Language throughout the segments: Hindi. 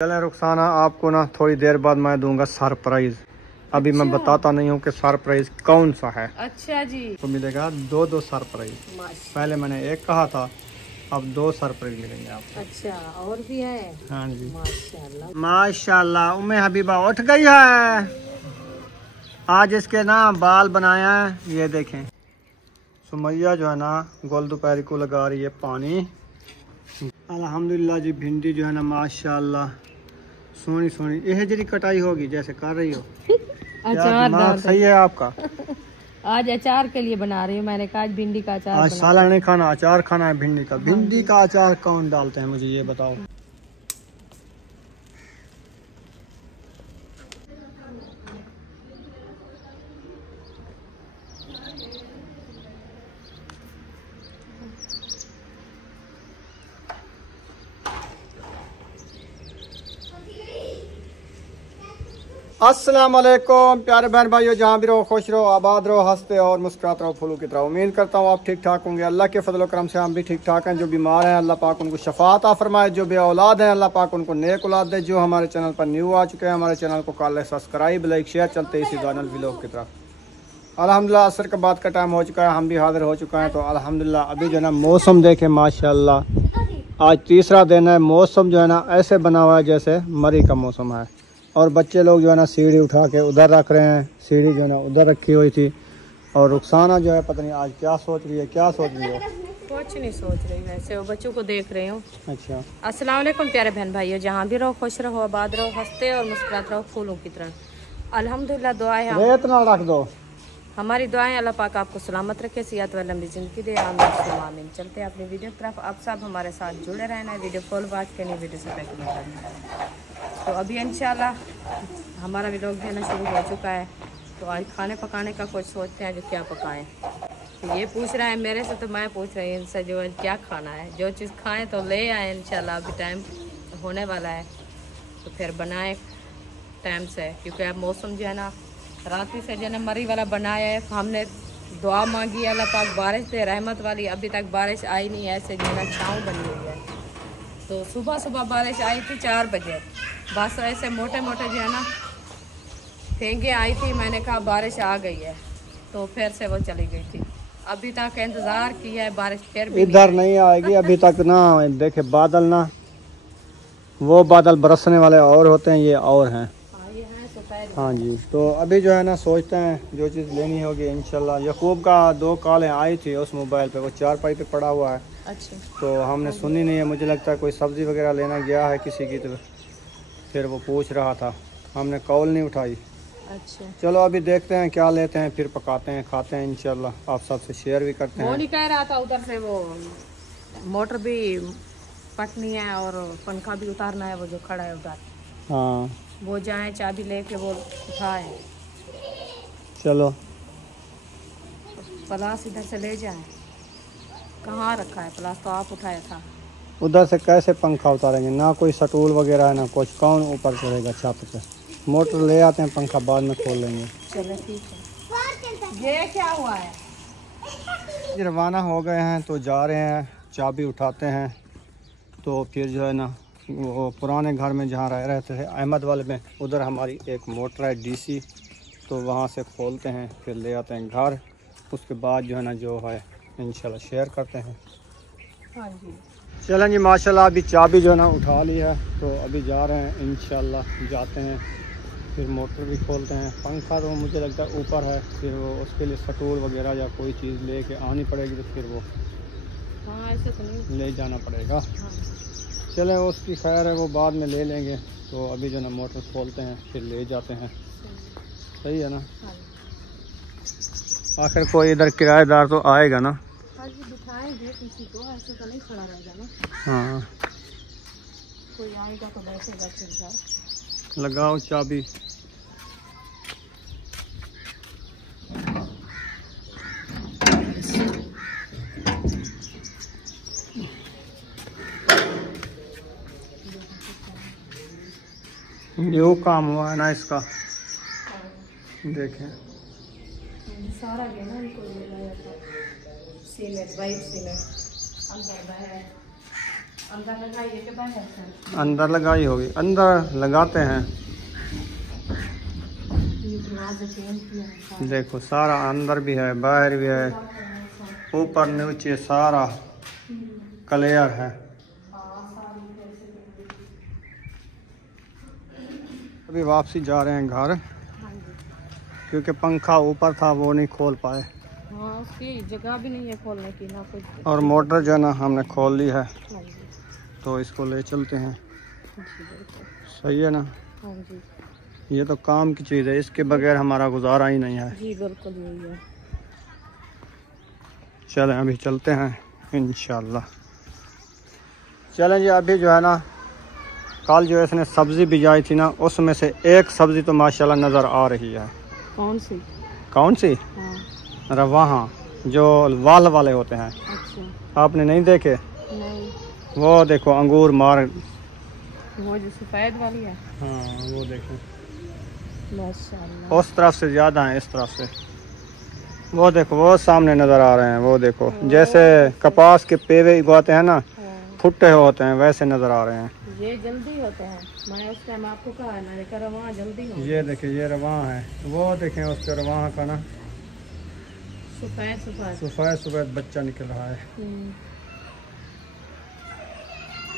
चले रुखसाना, आपको ना थोड़ी देर बाद मैं दूंगा सरप्राइज। अभी मैं बताता नहीं हूँ कि सरप्राइज कौन सा है। अच्छा जी। तो मिलेगा दो सरप्राइज। पहले मैंने एक कहा था, अब 2 सरप्राइज मिलेंगे आपको। अच्छा, और भी है? हाँ जी। माशाल्लाह माशाल्लाह। उम्मे हबीबा उठ गई है। आज इसके ना बाल बनाया है, ये देखें। सुमैया जो है ना गोल दोपहर को लगा रही है पानी। अल्हम्दुलिल्लाह जी, भिंडी जो है ना माशाल्लाह सोनी सोनी यह जरी कटाई होगी जैसे कर रही हो। अचार दिमाग सही है आपका। आज अचार के लिए बना रही हूँ। मैंने कहा आज भिंडी का अचार आज साला नहीं खाना, अचार खाना है भिंडी का। भिंडी का अचार कौन डालते हैं मुझे ये बताओ। अस्सलाम वालेकुम प्यारे बहन भाइयों, जहाँ भी रहो खुश रहो, आबाद रहो, हंसते और मुस्कुराते रहो, फूलों की तरह। उम्मीद करता हूँ आप ठीक ठाक होंगे। अल्लाह के फजल करम से हम भी ठीक ठाक हैं। जो बीमार हैं अल्लाह पाक उनको शफात आ फरमाए, जो बे औलाद हैं अल्लाह पाक उनको नेक औलाद दे। जो हमारे चैनल पर न्यू आ चुके हैं, हमारे चैनल को कर ले सब्सक्राइब, लाइक शेयर, चलते इसी दानल व्लॉग की तरफ। अल्हम्दुलिल्लाह असर के बाद का टाइम हो चुका है, हम भी हाजिर हो चुका है। तो अल्हम्दुलिल्लाह अभी जो है ना मौसम देखें माशाल्लाह, आज तीसरा दिन है। मौसम जो है ना ऐसे बना हुआ है जैसे मरी का मौसम है। और बच्चे लोग जो है ना सीढ़ी उठा के उधर रख रहे हैं, सीढ़ी जो है ना उधर रखी हुई थी। और रुखसाना जो है पता नहीं आज क्या सोच रही है। क्या सोच रही है? कुछ नहीं सोच रही, वैसे वो बच्चों को देख रही हूँ। अच्छा। अस्सलाम वालेकुम प्यारे बहन भाइयों, जहाँ भी रहो खुश रहो, आबाद रहो, हंसते और मुस्कुराते रहो, फूलों की तरह। अल्हम्दुलिल्लाह दुआ है इतना रख दो। हमारी दुआएं अल्लाह पाक आपको सलामत रखे, सेहत व लंबी जिंदगी दे। आमीन। चलते हैं अपनी वीडियो की तरफ। आप सब हमारे साथ जुड़े रहना है। वीडियो फुल वॉच करनी, वीडियो से पैक नहीं करना। तो अभी इंशाल्लाह हमारा व्लॉग देना शुरू हो चुका है। तो आज खाने पकाने का कुछ सोचते हैं जो क्या पकाएं। तो ये पूछ रहा है मेरे से, तो मैं पूछ रही हूँ इनसे जो है क्या खाना है। जो चीज़ खाएं तो ले आए इंशाल्लाह। अभी टाइम होने वाला है तो फिर बनाएं टाइम से, क्योंकि अब मौसम जो है ना रात से जो है मरी वाला बनाया है। हमने दुआ मांगी अल्लाह पाक बारिश दे रहमत वाली, अभी तक बारिश आई नहीं है। ऐसे जो है ना छाँव बनी हुई है। तो सुबह सुबह बारिश आई थी 4 बजे, बस ऐसे मोटे मोटे जो है ना फेंगे आई थी। मैंने कहा बारिश आ गई है, तो फिर से वो चली गई थी। अभी तक इंतज़ार किया है, बारिश फिर भी इधर नहीं आएगी अभी तक ना। देखे बादल ना, वो बादल बरसने वाले और होते हैं, ये और हैं। हाँ जी। तो अभी जो है ना सोचते हैं जो चीज़ लेनी होगी इंशाल्लाह। यकूब का 2 कॉलें आई थी उस मोबाइल पे, वो 4 पाई पे पड़ा हुआ है। अच्छा। तो हमने सुनी नहीं है। मुझे लगता है कोई सब्ज़ी वगैरह लेना गया है किसी की, तो फिर वो पूछ रहा था, हमने कॉल नहीं उठाई। अच्छा, चलो अभी देखते हैं क्या लेते हैं, फिर पकाते हैं, खाते हैं इंशाल्लाह। आप सबसे शेयर भी करते हैं। वो नहीं कह रहा था उधर से वो मोटर भी पटनी है और पंखा भी उतारना है, वो जो खड़ा है उधर। हाँ, वो जाए चाबी लेके वो उठाए। चलो प्लास इधर से ले जाए। कहाँ रखा है प्लास? तो आप उठाया था। उधर से कैसे पंखा उतारेंगे? ना कोई सटूल वगैरह है ना कुछ, कौन ऊपर चढ़ेगा छत पे। मोटर ले आते हैं, पंखा बाद में खोल लेंगे। चलो ठीक है। ये क्या हुआ है? रवाना हो गए हैं तो जा रहे हैं, चाबी उठाते हैं। तो फिर जो है ना वो पुराने घर में जहाँ रह रहे थे अहमद वाले में, उधर हमारी एक मोटर है डीसी, तो वहाँ से खोलते हैं, फिर ले आते हैं घर। उसके बाद जो है ना जो है इंशाल्लाह शेयर करते हैं। हाँ जी। चलें जी माशाल्लाह, अभी चाबी जो है ना उठा ली है, तो अभी जा रहे हैं इंशाल्लाह। जाते हैं फिर मोटर भी खोलते हैं। पंखा तो मुझे लगता है ऊपर है, फिर वो उसके लिए सटूल वगैरह या कोई चीज़ लेके आनी पड़ेगी, तो फिर वो हाँ ऐसे तो नहीं ले जाना पड़ेगा। हाँ। चलें उसकी खैर है, वो बाद में ले लेंगे। तो अभी जो ना मोटर खोलते हैं, फिर ले जाते हैं। सही है ना? हाँ। आखिर कोई इधर किराएदार तो आएगा ना। हाँ जी, बिठाएंगे किसी को, ऐसे तो नहीं खड़ा रहेगा ना। हाँ, कोई आएगा तो बैठेगा फिर। लगाओ चाबी। यो काम हुआ है ना इसका, देखें। सारा गया इनको ले लाया था। सीमेंट, वाइट सीमेंट अंदर है। अंदर लगाइए के बाहर से? अंदर लगाई होगी, अंदर लगाते हैं। देखो सारा अंदर भी है, बाहर भी है, ऊपर नीचे सारा क्लियर है। अभी वापसी जा रहे हैं घर, क्योंकि पंखा ऊपर था वो नहीं खोल पाए। हाँ, उसकी जगह भी नहीं है खोलने की ना कुछ। और मोटर जो है ना हमने खोल ली है, तो इसको ले चलते हैं। सही है ना? हाँ जी, ये तो काम की चीज़ है, इसके बगैर हमारा गुजारा ही नहीं है। जी बिल्कुल यही है। चलें अभी चलते हैं इंशाल्लाह। चलें जी, अभी जो है ना कल जो इसने सब्ज़ी भिजाई थी ना, उसमें से एक सब्ज़ी तो माशाल्लाह नज़र आ रही है। कौन सी? कौन सी? हाँ। अरे वहाँ जो वाल वाले होते हैं। अच्छा। आपने नहीं देखे? नहीं। वो देखो अंगूर मार, वो जो सफ़ेद वाली है। हाँ वो देखो, माशाल्लाह। उस तरफ से ज़्यादा है, इस तरफ से। वो देखो वो सामने नज़र आ रहे हैं, वो देखो जैसे कपास के पेवे उगाते हैं ना, फुटे होते हैं, वैसे नज़र आ रहे हैं। ये जल्दी होते हैं, मैं उस टाइम आपको कहा है, मैंने कहा वहाँ जल्दी हो। ये देखिए ये रवां है, वो देखें उसके रवां का ना सफ़ेद सफ़ेद सफ़ेद बच्चा निकल रहा है।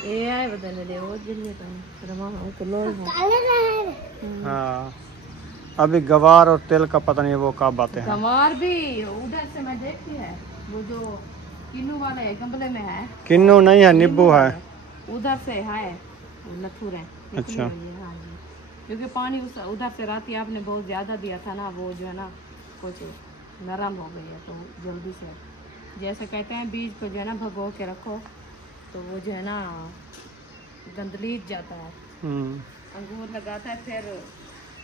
ये आए बदले दे वो जिन्हें का रवां को लोग हैं। हाँ, अभी गवार और तेल का पता नहीं वो कब आते हैं। गवार भी उधर से मैं देखती है, वो जो किन्नू वाले गमले में है। किन्नू नहीं है, नींबू है। उधर से है नथुर है। अच्छा। हाँ जी, क्योंकि पानी उस उधर से रात आपने बहुत ज़्यादा दिया था ना, वो जो है ना कुछ नरम हो गई है, तो जल्दी से जैसे कहते हैं बीज को जो है ना भगो के रखो, तो वो जो है ना गंदलीज जाता है। अंगूर लगाता है फिर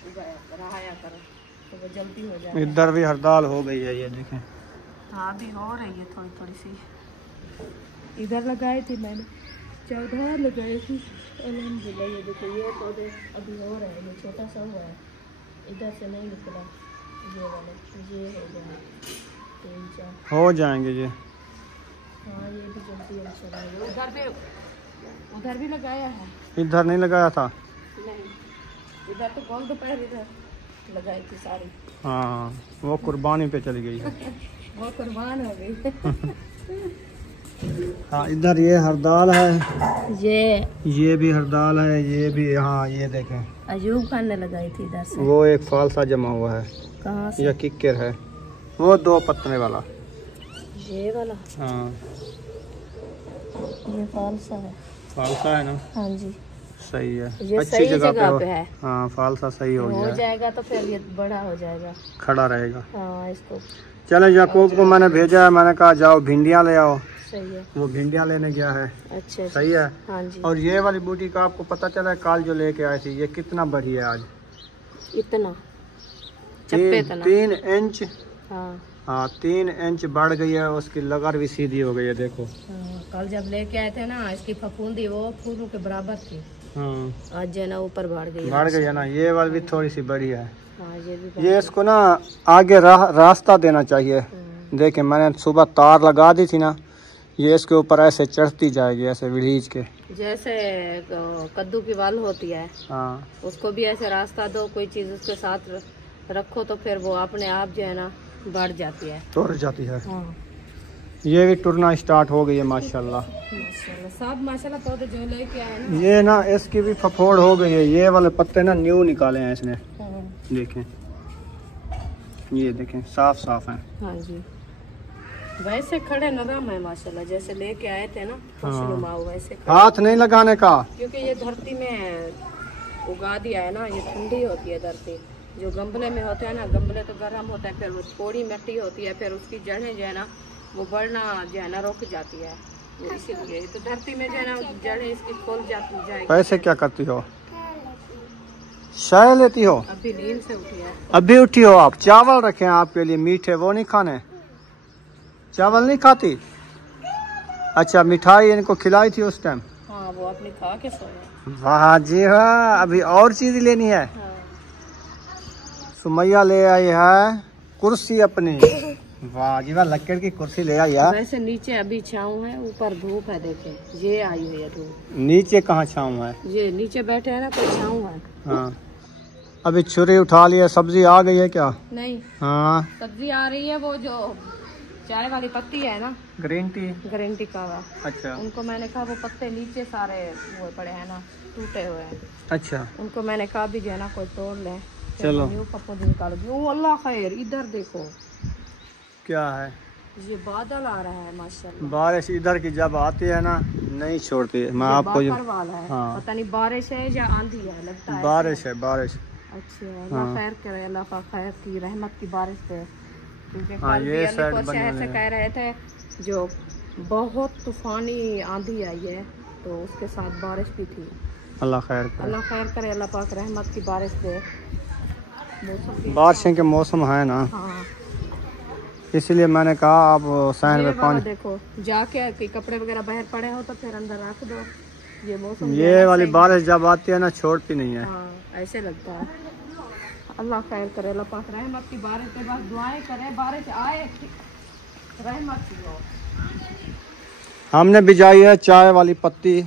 रहाया करो, तो वो जल्दी हो जाए। इधर भी हड़ताल हो गई है, ये देखें। हाँ अभी हो रही है थोड़ी थोड़ी सी। इधर लगाई थी मैंने, 14 लगाई थी अल्हम्दुलिल्लाह। ये देखो ये पौधे अभी हो रहे हैं, ये छोटा सा हुआ है, इधर से नहीं निकला। ये वाले ये हो गया 3-4 हो जाएंगे ये। हाँ ये भी जल्दी इंशाल्लाह। उधर भी लगाया है। इधर नहीं लगाया था? नहीं, इधर तो कौन दोपहर इधर लगाई थी सारी। हाँ वो कुर्बानी पे चली गई है। वो कुर्बान हो गई। हाँ इधर ये हरदाल है, ये भी हरदाल है, ये भी। हाँ ये देखें अयूब खान ने लगाई थी इधर से। वो एक फालसा जमा हुआ है। कहाँ से? या किक्कर है वो 2 पत्तने वाला। ये वाला? हाँ ये फालसा है। फालसा है ना? हाँ जी सही है, ये अच्छी सही जगह पे है। हाँ फालसा सही हो जाएगा तो फिर ये बड़ा हो जाएगा, खड़ा रहेगा। हाँ इसको। चलो याकूब को मैंने भेजा है, मैंने कहा जाओ भिंडियाँ ले आओ। सही है, वो भिंडियाँ लेने गया है। अच्छा सही है। हाँ जी। और ये वाली बूटी का आपको पता चला है, काल जो लेके आए थे, ये कितना बढ़ी है आज? इतना चप्पे 3 इंच। हाँ हाँ 3 इंच बढ़ गई है, उसकी लगर भी सीधी हो गई है। देखो हाँ, कल जब लेके आए थे ना, इसकी फफूंदी वो फूलों के बराबर थी। हाँ आज जो है ना ऊपर बढ़ गई है ना। ये वाली भी थोड़ी सी बड़ी है। हाँ ये भी ये इसको ना आगे रास्ता देना चाहिए। देखें मैंने सुबह तार लगा दी थी ना, ये इसके ऊपर ऐसे चढ़ती जाएगी, ऐसे विलीज के जैसे कद्दू की वाल होती है। हाँ उसको भी ऐसे रास्ता दो, कोई चीज उसके साथ रखो, तो फिर वो अपने आप जो है ना बढ़ जाती है, तोड़ जाती है। हाँ। ये भी टुरना स्टार्ट हो गई है माशाल्लाह। माशाल्लाह सब माशाल्लाह पौधे जो लेके आए ना। ये ना इसकी भी फफोड़ हो गई है, ये वाले पत्ते ना न्यू निकाले हैं इसने। देखें ये देखें साफ साफ हैं। हाँ जी, वैसे खड़े नरम है माशाल्लाह, जैसे लेके आए थे ना खुशनुमा वैसे। हाथ नहीं लगाने का, क्योंकि ये धरती में उगा दिया है ना, ये ठंडी होती है धरती। जो गमले में होते हैं ना, गमले तो गर्म होता है, फिर वो थोड़ी मिट्टी होती है, फिर उसकी जड़ें जो है ना वो बढ़ना जो है ना रुक जाती है, वो इसीलिए। तो धरती में जो है ना जड़ें इसकी खोल जाएगी। पैसे क्या करती हो? चाय लेती हो? अभी नींद से उठी है। अभी उठी हो आप? चावल रखे हैं आपके लिए मीठे, वो नहीं खाने? चावल नहीं खाती? अच्छा मिठाई इनको खिलाई थी उस टाइम? हाँ वो अपनी खा के सोए। वाह जी वाह, अभी और चीज लेनी है। हाँ। सुमैया ले आई है कुर्सी अपनी, वाह जी वाह, लकड़ की कुर्सी ले आई यार। वैसे नीचे अभी छाँव है, ऊपर धूप है, देखे ये आई हुई है धूप। नीचे कहाँ छाँव है? ये नीचे बैठे हैं ना, कोई छाँव है। हाँ, अभी छुरी उठा लिया। सब्जी आ गई है क्या? नहीं, हाँ, सब्जी आ रही है। वो जो चाय वाली पत्ती है ना, ग्रीन टी। ग्रीन टी का हुआ। अच्छा उनको मैंने कहा वो पत्ते नीचे सारे वो पड़े हैं ना, टूटे हुए हैं। अच्छा, उनको मैंने कहा भी जो है ना कोई तोड़ ले। चलो। न्यू पप्पो निकालोगी। ओ अल्लाह खैर, इधर देखो क्या है? ये बादल आ रहा है माशाल्लाह। बारिश इधर की जब आती है ना नहीं छोड़ती है। मैं आपको बाकर वाला है। हाँ। पता नहीं बारिश है या आंधी है, लगता है बारिश है, बारिश। अच्छा, अल्लाह खैर करे, अल्लाह का खैर की रहमत की बारिश पे। क्योंकि हाँ, कल ये भी साइड अलीपुर शहर से बनी कह रहे थे जो बहुत तूफानी आंधी आई है, तो उसके साथ बारिश भी थी। अल्लाह खैर करे। अल्लाह खैर करे, अल्लाह पाक रहमत की बारिश दे। बारिशें के मौसम है ना, हाँ, इसीलिए मैंने कहा आप सहन ये में वाला पानी। देखो, जाके कोई कपड़े वगैरह बाहर पड़े हो तो फिर अंदर रख दो। ये मौसम जो ये है वाली सही बारिश जब आती है ना छोड़ती नहीं है। हाँ, ऐसे लगता है। अल्लाह खैर करे, अल्लाह पाक रहमत की बारिश के बाद दुआएं करे, बारिश आए, रहमत की हो। हमने बिजाई है चाय वाली पत्ती,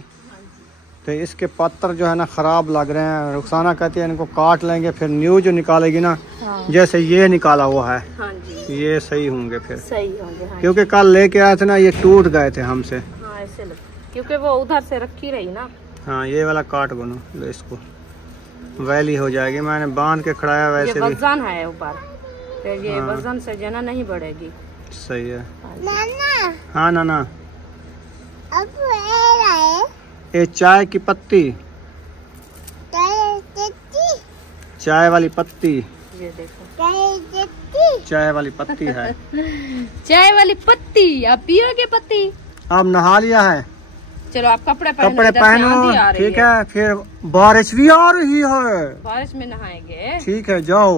तो इसके पत्तर जो है ना ख़राब लग रहे हैं। रुखसाना कहती है इनको काट लेंगे, फिर न्यू जो निकालेगी ना, हाँ, जैसे ये निकाला हुआ है, हाँ जी, ये सही होंगे फिर। सही होंगे। हाँ, क्योंकि कल लेके आए थे ना, ये टूट गए थे हमसे। हाँ ऐसे लगता, क्योंकि वो उधर से रखी रही ना। हाँ, ये वाला काट बनो, लो इसको, वैली हो जाएगी। मैंने बांध के खड़ाया ये वैसे भी। वजन है ऊपर, फिर ये हाँ। वजन से जना नहीं बढ़ेगी। सही है। हाँ, हाँ नाना, ये चाय की पत्ती, चाय वाली पत्ती, ये देखो चाय वाली पत्ती है। चाय वाली पत्ती। आप पियोगे पत्ती? आप नहा लिया है? चलो आप कपड़े पहनो, कपड़े इधर से आंधी पहनो, आ रही ठीक है। फिर बारिश भी आ रही है, बारिश में नहाएंगे। ठीक है। जाओ,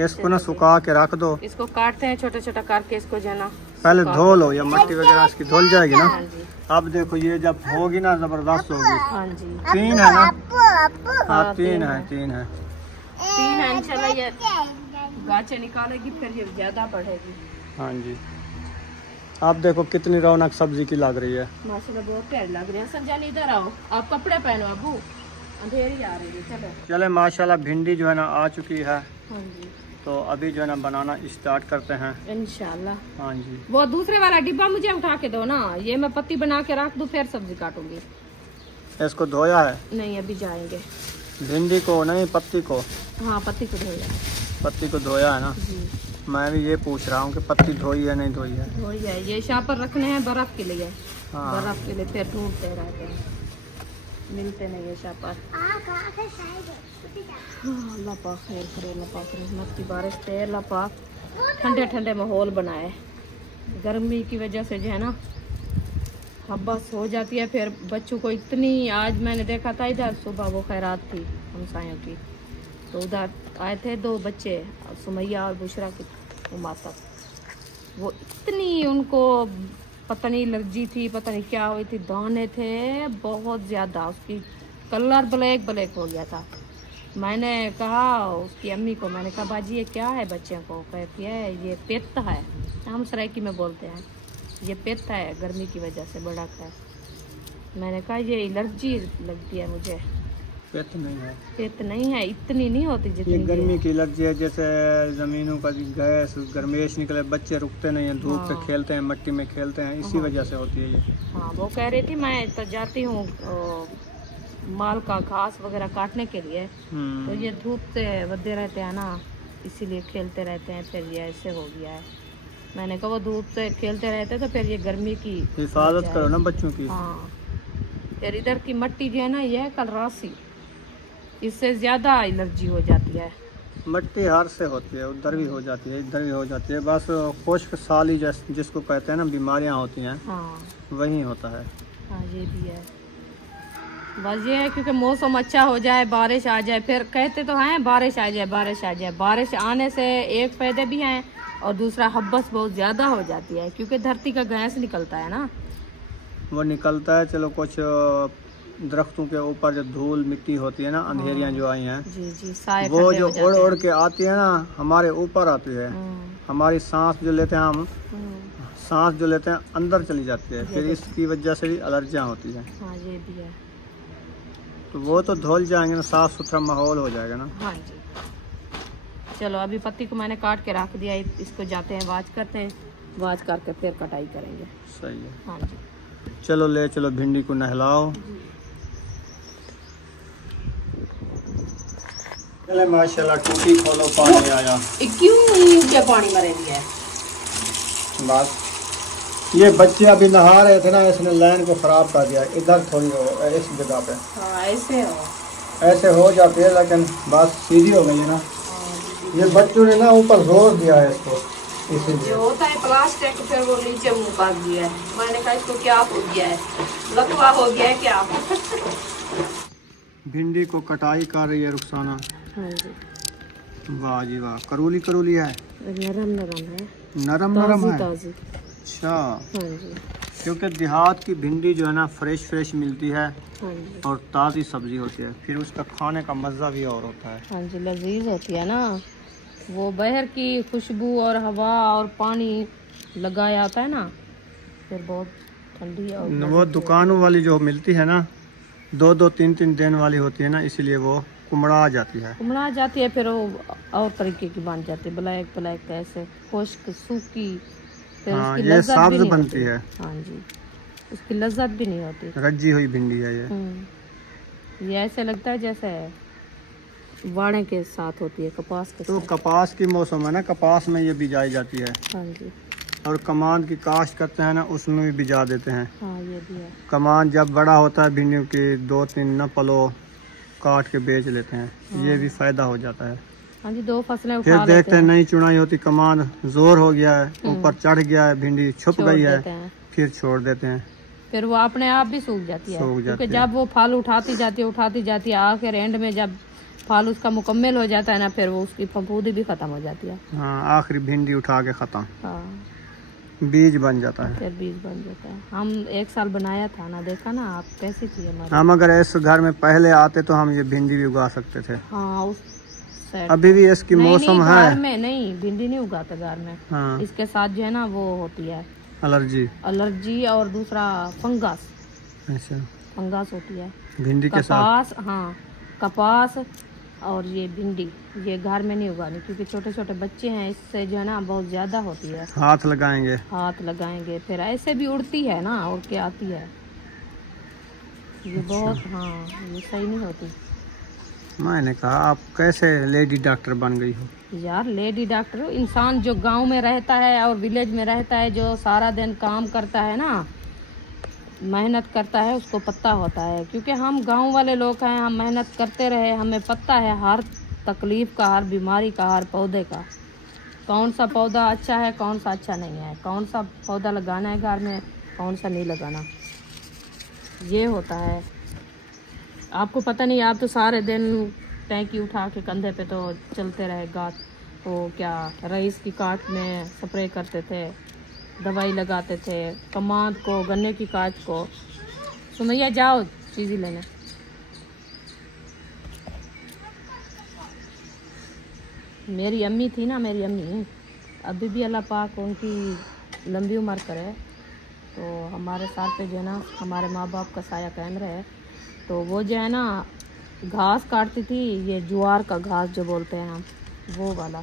इसको ना सुखा के रख दो। इसको काटते हैं छोटा छोटा करके, इसको जो है ना पहले सुखा- धो लो, या मट्टी वगैरह इसकी धुल जाएगी ना। हाँ जी, अब देखो ये जब होगी ना जबरदस्त होगी। हाँ जी, 3 है ना? हाँ, हाँ, 3 है, 3 है। 3 है इंशाल्लाह। ये गाचे निकालेगी फिर ये ज्यादा बढ़ेगी। हाँ जी। अब देखो कितनी रौनक सब्जी की लग रही है। माशाल्लाह बहुत प्यारी लग रही है। संजान इधर आओ, आप कपड़े पहनो, अबू अंधेरी आ रही है। चलो चले, माशाल्लाह भिंडी जो है ना आ चुकी है, हाँ जी, तो अभी जो है ना बनाना स्टार्ट करते हैं। इंशाल्लाह। हाँ जी। वो दूसरे वाला डिब्बा मुझे उठा के दो ना, ये मैं पत्ती बना के रख दूं, फिर सब्जी काटूंगी। इसको धोया है? नहीं, अभी जाएंगे। भिंडी को नहीं, पत्ती को। हाँ, पत्ती को धोया पत्ती को धोया है ना? जी, मैं भी ये पूछ रहा हूँ कि पत्ती धोई है नहीं धोई है। धोई है। ये शाह पर रखने हैं बर्फ के लिए। हाँ। बर्फ के लिए फिर ढूंढते रहते हैं, मिलते नहीं है शाह पर। अल्लाह पाक खैर करे, अल्लाह पाक रहमत की बारिश पे, अल्लाह पाक ठंडे ठंडे माहौल बनाए। गर्मी की वजह से जो है ना हब्बस हो जाती है। फिर बच्चों को इतनी, आज मैंने देखा था इधर सुबह वो खैरात थी हमसायों की, तो उधर आए थे 2 बच्चे, सुमैया और बुशरा की माता। वो इतनी उनको पता नहीं एलर्जी थी, पता नहीं क्या हुई थी, दाने थे बहुत ज़्यादा, उसकी कलर ब्लैक ब्लैक हो गया था। मैंने कहा उसकी अम्मी को, मैंने कहा बाजी ये क्या है बच्चे को? कहती है ये पित्त है, हम सराइकी में बोलते हैं, ये पित्त है, गर्मी की वजह से भड़क है। मैंने कहा ये एलर्जी लगती है मुझे। पित्त नहीं है, पित्त नहीं है, इतनी नहीं होती ये जितनी गर्मी की एलर्जी है। जैसे जमीनों का गैस गर्मेश निकले, बच्चे रुकते नहीं हैं, धूप पे हाँ। खेलते हैं, मिट्टी में खेलते हैं, इसी हाँ। वजह से होती है ये। हाँ, वो कह रही थी मैं तो जाती हूँ माल का घास वगैरह काटने के लिए, तो ये धूप से बदे रहते हैं ना, इसीलिए खेलते रहते हैं, फिर ये ऐसे हो गया है। मैंने कहा वो धूप से खेलते रहते तो फिर ये गर्मी की हिफाजत करो ना बच्चों की। हाँ, फिर इधर की मिट्टी जो है ना ये कलरासी, इससे ज़्यादा एलर्जी हो जाती है। मिट्टी हर से होती है, उधर भी हो जाती है, इधर भी हो जाती है। बस खुश्क साली जिसको कहते हैं ना, बीमारियां होती हैं, हाँ वही होता है। हाँ, ये भी है। बस ये है क्योंकि मौसम अच्छा हो जाए, बारिश आ जाए, फिर कहते तो हैं बारिश आ जाए, बारिश आ जाए। बारिश आने से एक फ़ायदे भी हैं और दूसरा हब्बस बहुत ज़्यादा हो जाती है, क्योंकि धरती का गैस निकलता है ना, वो निकलता है। चलो कुछ दरख्तों के ऊपर जो धूल मिट्टी होती है ना, अंधेरियां जो आई हैं, जी जी, साए वो ठंडे जो हो जाते उड़ हैं। उड़ के आती है ना, हमारे ऊपर आती है। हमारी सांस जो लेते हैं हम, सांस जो लेते हैं अंदर चली जाती है, फिर इसकी वजह से भी एलर्जियां होती हैं। हाँ ये भी है। तो वो तो धुल जाएंगे ना, साफ सुथरा माहौल हो जाएगा ना। हाँ जी, चलो अभी पत्ती को मैंने काट के रख दिया, इसको जाते हैं वाच करते हैं, वाच करके फिर कटाई करेंगे। सही है। हाँ जी, चलो ले चलो भिंडी को नहलाओ। चले माशाल्लाह, टूटी खोलो, पानी आया। क्यों क्या पानी मरे दिया है? बस ये बच्चे अभी नहा रहे थे ना, इसने लाइन को खराब कर दिया। इधर थोड़ी हो, इस जगह पे हाँ ऐसे हो जाती है, लेकिन बस सीधी हो गई है ना। ये बच्चों ने ना ऊपर जोर दिया है इसको, इसीलिए जो होता है प्लास्टिक, फिर वो नीचे मुंह कर दिया है। मैंने कहा इसको क्या हो गया है, लकवा हो गया है क्या? भिंडी को कटाई कर रही है रुखसाना। हाँ जी, वाह जी वाह, करूली करूली है, नरम नरम है, नरम नरम है। ताजी। अच्छा, हाँ जी, क्योंकि देहात की भिंडी जो है ना फ्रेश मिलती है हाँ जी, और ताज़ी सब्जी होती है, फिर उसका खाने का मज़ा भी और होता है। हाँ जी, लजीज होती है ना। वो बहर की खुशबू और हवा और पानी लगाया होता है ना, फिर बहुत ठंडी और वो दुकानों वाली जो मिलती है ना, 2-2 3-3 दिन वाली होती है ना, इसीलिए वो कुमड़ा जाती है। कुमड़ा जाती है, फिर वो और तरीके की बन जाती है, ब्लैक ब्लैक ऐसे खुश्क सूखी, फिर हाँ, उसकी ये लज्जत भी सब्ज नहीं बनती होती। है। हाँ जी, उसकी लज्जत भी नहीं होती। रज्जी हुई भिंडी है ये। ये ऐसे लगता है जैसे वाड़े के साथ होती है, कपास के तो साथ। कपास की मौसम है ना, कपास में ये बिजाई जाती है। हाँ जी, और कमान की काश्त करते हैं ना, उसमें भी बिजा देते हैं। हाँ ये भी है। कमान जब बड़ा होता है भिंडियों की, 2-3 न पलो काट के बेच लेते हैं, ये भी फायदा हो जाता है। हाँ जी, 2 फसलें फिर उठा देखते लेते हैं हैं, नई चुनाई होती, कमान जोर हो गया है, ऊपर चढ़ गया है, भिंडी छुप छोड़ गई देते है, हैं। फिर छोड़ देते हैं। फिर वो अपने आप भी सूख जाती है, सूख जाती क्योंकि है। जब वो फल उठाती जाती है, आखिर एंड में जब फल उसका मुकम्मल हो जाता है ना, फिर वो उसकी फफूंदी भी खत्म हो जाती है। हाँ, आखिरी भिंडी उठा के खत्म, हाँ, बीज बन जाता है। फिर बीज बन जाता है। हम 1 साल बनाया था ना, देखा ना आप कैसी थी हमारी। हम अगर इस घर में पहले आते तो हम ये भिंडी भी उगा सकते थे। हाँ, उस साइड अभी भी इसकी मौसम नहीं, है। घर में नहीं, भिंडी नहीं उगाते घर में। हाँ, इसके साथ जो है ना वो होती है एलर्जी और दूसरा फंगस अच्छा होती है। भिंडी के साथ। कपास, हाँ कपास और ये भिंडी, ये घर में नहीं उगानी, क्योंकि छोटे छोटे बच्चे हैं, इससे जो है ना बहुत ज्यादा होती है। हाथ लगाएंगे, हाथ लगाएंगे, फिर ऐसे भी उड़ती है ना, उड़ के आती है ये। अच्छा। बहुत, हाँ ये सही नहीं होती। मैंने कहा आप कैसे लेडी डॉक्टर बन गई हो। यार लेडी डॉक्टर, इंसान जो गांव में रहता है और विलेज में रहता है, जो सारा दिन काम करता है ना, मेहनत करता है, उसको पता होता है। क्योंकि हम गांव वाले लोग हैं, हम मेहनत करते रहे, हमें पता है हर तकलीफ का, हर बीमारी का, हर पौधे का, कौन सा पौधा अच्छा है, कौन सा अच्छा नहीं है, कौन सा पौधा लगाना है घर में, कौन सा नहीं लगाना, ये होता है। आपको पता नहीं, आप तो सारे दिन टैंकी उठा के कंधे पे तो चलते रहे, गात वो क्या रईस की काट में स्प्रे करते थे, दवाई लगाते थे, कमाद को, गन्ने की काट को। सुमैया जाओ चीज़ी लेने। मेरी अम्मी थी ना, मेरी अम्मी अभी भी अल्लाह पाक उनकी लंबी उम्र करे, तो हमारे साथ पे जो है ना हमारे माँ बाप का साया कायम रहे। तो वो जो है ना घास काटती थी, ये ज्वार का घास जो बोलते हैं हम, वो वाला।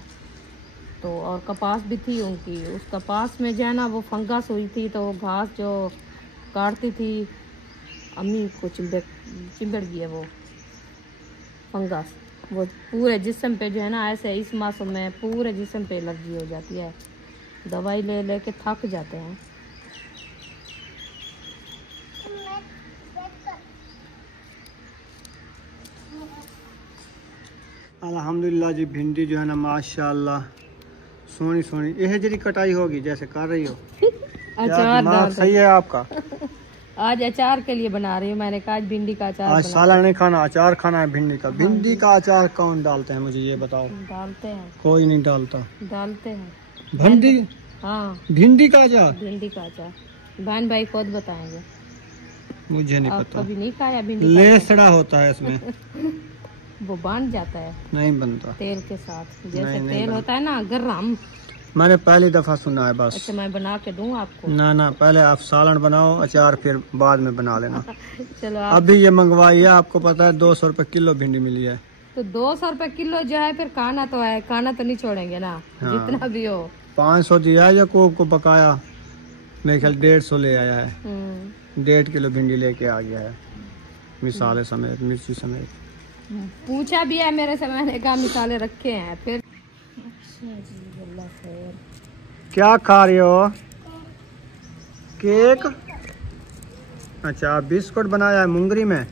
तो और कपास भी थी उनकी, उस कपास में जो है ना वो फंगस हुई थी, तो वो घास जो काटती थी अम्मी को चिंबड़ गई है वो फंगस। वो पूरे जिस्म पे जो है ना, ऐसे इस मौसम में पूरे जिस्म पे एलर्जी हो जाती है, दवाई ले ले के थक जाते हैं। अल्हम्दुलिल्लाह जी, भिंडी जो है ना माशाल्लाह सोनी सोनी, यह जरी कटाई होगी जैसे कर रही हो। अचार दिमाग सही है आपका। आज अचार के लिए बना रही हूँ, मैंने कहा आज भिंडी का अचार आज साला नहीं खाना, अचार खाना है भिंडी का। भिंडी का अचार कौन डालते हैं मुझे ये बताओ। डालते हैं, कोई नहीं डालता। डालते हैं भिंडी, हाँ भिंडी का अचार। भिंडी का अचार बहन भाई खुद बताएंगे। मुझे नहीं आप पता। कभी नहीं खाया भिंडी? लेसड़ा होता है इसमें। वो बांध जाता है नहीं बनता तेल के साथ, जैसे नहीं तेल बनता। होता है ना गरम। मैंने पहली दफा सुना है बस। अच्छा, मैं बना के दूं आपको? ना ना, पहले आप सालन बनाओ, अचार फिर बाद में बना लेना। चलो आप। अभी ये मंगवाई है, आपको पता है 200 रुपए किलो भिंडी मिली है। तो 200 रुपए किलो जो है, फिर खाना तो है, खाना तो नहीं छोड़ेंगे ना। हाँ। जितना भी हो। 500 दिया है याकूब को बकाया, मेरे ख्याल 150 ले आया है। 1.5 किलो भिंडी लेके आ गया है, मिसाले समेत, मिर्ची समेत। पूछा भी है मेरे से, मैंने कहा मिसाले रखे हैं। फिर अच्छा जी, अल्लाह खैर। क्या खा रही हो? केक? अच्छा, बिस्कुट बनाया है मुंगरी में,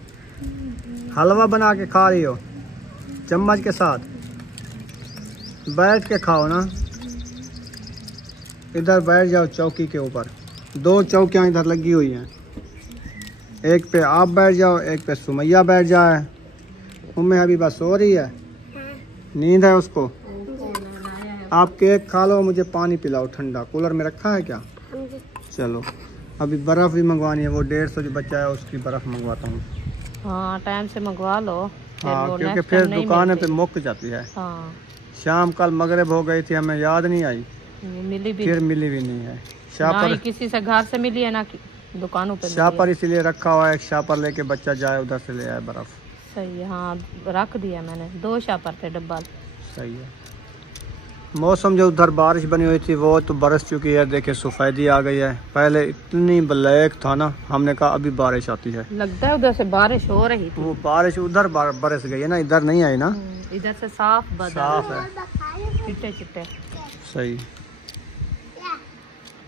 हलवा बना के खा रही हो चम्मच के साथ। बैठ के खाओ ना, इधर बैठ जाओ चौकी के ऊपर। 2 चौकियां इधर लगी हुई हैं, एक पे आप बैठ जाओ, एक पे सुमैया बैठ जाए। उम्मे अभी बस सो रही है, नींद है उसको। आप केक खा लो, मुझे पानी पिलाओ ठंडा, कूलर में रखा है क्या? चलो, अभी बर्फ़ भी मंगवानी है, वो 150 जो बच्चा है उसकी बर्फ़ मंगवाता हूँ। हाँ, टाइम से मंगवा लो। हाँ, क्योंकि फिर दुकान पे मुक जाती है। हाँ, शाम कल मगरिब हो गई थी, हमें याद नहीं आई, मिली भी फिर मिली भी नहीं है। ना शापर, ही किसी से घर से मिली है ना कि दुकानों पे मिली है। शापर इसीलिए रखा हुआ है, एक शापर लेके बच्चा जाए उधर से ले आए बर्फ़। सही है, हाँ रख दिया मैंने, 2 शापर थे डब्बा। सही है। मौसम जो उधर बारिश बनी हुई थी वो तो बरस चुकी है, देखे सफेदी आ गई है। पहले इतनी ब्लैक था ना, हमने कहा अभी बारिश आती है। लगता है उधर से बारिश हो रही थी। वो बारिश उधर बरस गई है ना, इधर नहीं आई ना। इधर से साफ बदल, साफ है, चिट्टे चिट्टे। सही।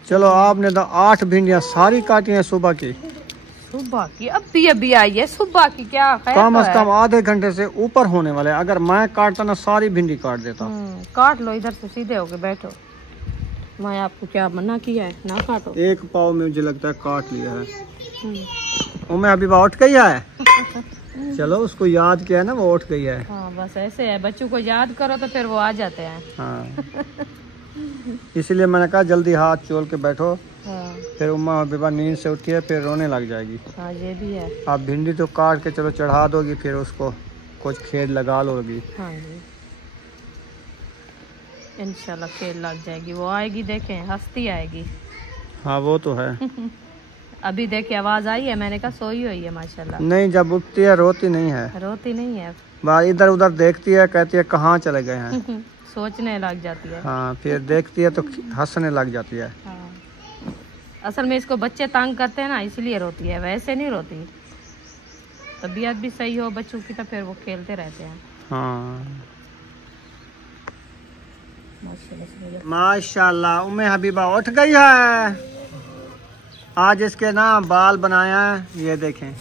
चलो, आपने तो 8 भिंडियाँ सारी काटी हैं सुबह की। सुबह की? अभी आई है सुबह की, क्या कम से कम आधे घंटे से ऊपर होने वाले। अगर मैं काटता ना, सारी भिंडी काट देता। काट लो, इधर से सीधे होके बैठो। मैं आपको क्या मना किया है, ना काटो। एक पाव में मुझे लगता है काट लिया है। वो मैं अभी उठ गई है। चलो, उसको याद किया है ना, वो उठ गई है। हाँ, बस ऐसे है, बच्चों को याद करो तो फिर वो आ जाते हैं। हाँ, इसीलिए मैंने कहा जल्दी हाथ चोल के बैठो। हाँ, फिर उम्मा हबीबा नींद से उठी है, फिर रोने लग जाएगी। हाँ ये भी है। आप भिंडी तो काट के चलो चढ़ा दोगी, फिर उसको कुछ खेत लगा लोगी। हाँ जी, इंशाल्लाह खेल लग जाएगी, वो आएगी, देखें हंसती आएगी। हाँ, वो तो है। अभी देखे आवाज आई है, मैंने कहा सोई हुई है माशाल्लाह। नहीं, जब उठती है रोती नहीं है, रोती नहीं है। बाहर इधर उधर देखती है, कहती है कहाँ चले गए हैं। सोचने लग जाती है। हाँ, फिर देखती है तो हंसने लग जाती है। हाँ। असल में इसको बच्चे तंग करते हैं ना, इसलिए रोती है, वैसे नहीं रोती। तबीयत भी सही हो बच्चों की तो फिर वो खेलते रहते हैं। हाँ, माशाल्लाह उम्मे हबीबा उठ गई है। आज इसके ना बाल बनाया है, ये देखें।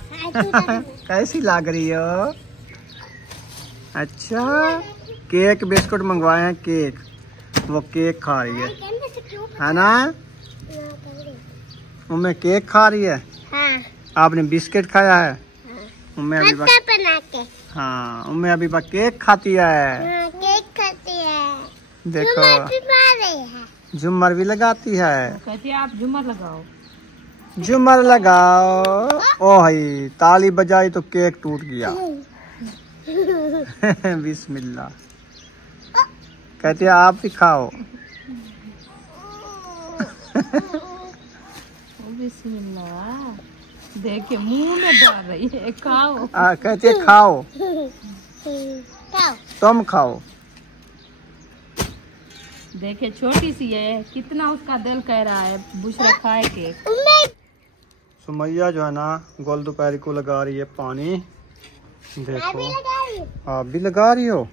कैसी लग रही हो? अच्छा, केक बिस्कुट मंगवाए हैं, केक, वो केक खा रही है ना? उम्मे केक खा रही है। हाँ। आपने बिस्किट खाया है। हाँ। उम्मे हबीबा, बना के। हाँ, उम्मे हबीबा केक खाती है। हाँ, केक खाती है। देखो, है। झूमर भी लगाती है। कहती है आप झूमर लगाओ। झूमर लगाओ। ओ भाई, ताली बजाई तो केक टूट गया। बिस्मिल्लाह। कहती है आप भी खाओ। बिस्मिल्लाह, देखिए मुंह में डाल रही है, खाओ। कहती है खाओ, तुम खाओ। देखिए छोटी सी है, कितना उसका दिल कह रहा है बुशरा खाए केक। सुमैया जो है ना, गोल दोपहरी को लगा रही है पानी। देखो, आप भी लगा रही हो।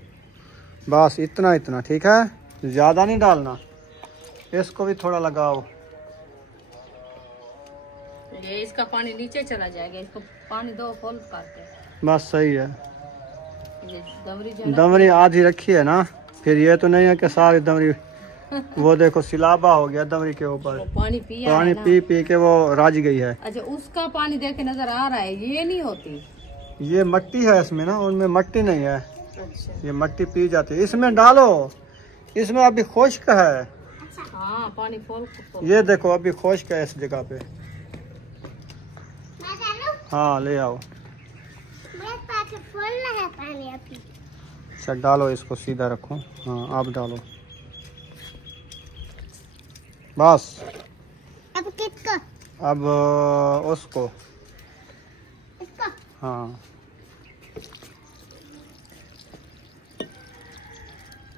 बस इतना इतना, ठीक है, ज्यादा नहीं डालना। इसको भी थोड़ा लगाओ। ये इसका पानी नीचे चला जाएगा, इसको पानी दो फुल करते हैं। बस सही है। ये दमरी दमरी आधी रखी है ना, फिर ये तो नहीं है कि सारी दमरी। वो देखो सिलाबा हो गया दमरी के ऊपर, पानी पिया पानी पी पी के वो राज गई है। अच्छा, उसका पानी देखे नजर आ रहा है, ये नहीं होती। ये मट्टी है इसमें ना, उनमें मट्टी नहीं है। अच्छा, ये मट्टी पी जाती है। इसमें डालो, इसमें अभी खुश्क है। हाँ, पानी फुल। ये देखो अभी खुश्क है इस जगह पे। हाँ ले आओ। मेरे पास फुल है पानी अभी। अच्छा डालो, इसको सीधा रखो। हाँ आप डालो बस। अब किसको? अब उसको। इसको? हाँ